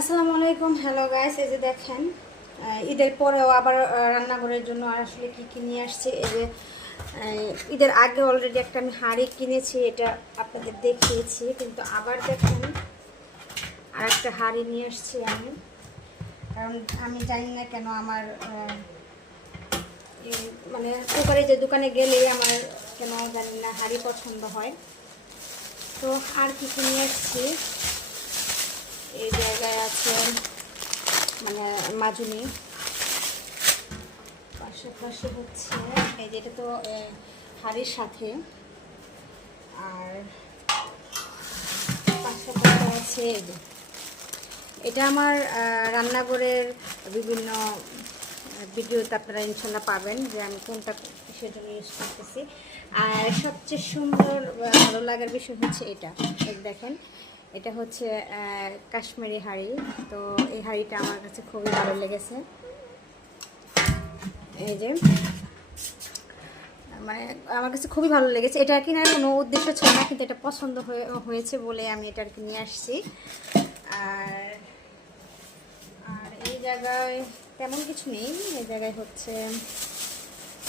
আসসালামু আলাইকুম, hello guys. এই যে দেখেন, ঈদের পরেও আবার রান্নাঘরের জন্য আর আসলে কী কী নিয়ে আসছি। এই যে ঈদের আগে অলরেডি একটা আমি হাঁড়ি কিনেছি, এটা আপনাদের দেখিয়েছি, কিন্তু আবার দেখেন আর একটা হাঁড়ি নিয়ে আসছি আমি। কারণ আমি জানি না কেন আমার মানে কুকারে যে দোকানে গেলেই আমার কেন জানি না হাঁড়ি পছন্দ হয়। তো আর কী কী নিয়ে আসছি, এই জায়গায় আছে মানে মাজুনি, পাশাপাশি হচ্ছে এই যেটা তো হাঁড়ির সাথে, আর পাশাপাশি আছে এটা আমার রান্নাঘরের বিভিন্ন ভিডিওতে আপনারা ইনশাল্লাহ পাবেন যে আমি কোনটা কিসের জন্য ইউজ করতেছি। আর সবচেয়ে সুন্দর ভালো লাগার বিষয় হচ্ছে এটা, এই দেখেন, এটা হচ্ছে কাশ্মীরি হাঁড়ি। তো এই হাঁড়িটা আমার কাছে খুবই ভালো লেগেছে। এই যে মানে আমার কাছে খুবই ভালো লেগেছে। এটা কেনার কোনো উদ্দেশ্য ছিল না, কিন্তু এটা পছন্দ হয়েছে বলে আমি এটা আর কি নিয়ে আসছি। আর আর এই জায়গায় তেমন কিছু নেই। এই জায়গায় হচ্ছে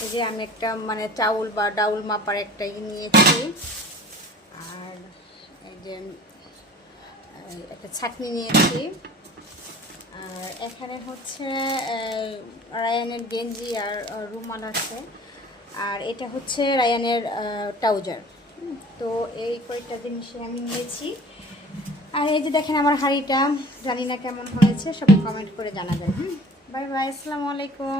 এই যে আমি একটা মানে চাউল বা ডাউল মাপার একটা নিয়েছি। আর এই যে একটা ছাঁকনি নিয়েছি। আর এখানে হচ্ছে রায়ানের গেঞ্জি আর রুমাল আছে। আর এটা হচ্ছে রায়ানের ট্রাউজার। তো এই কয়েকটা জিনিসে আমি নিয়েছি। আর এই যে দেখেন আমার হাঁড়িটা, জানি না কেমন হয়েছে, সবাই কমেন্ট করে জানাবেন। বাই বাই, আসসালামু আলাইকুম।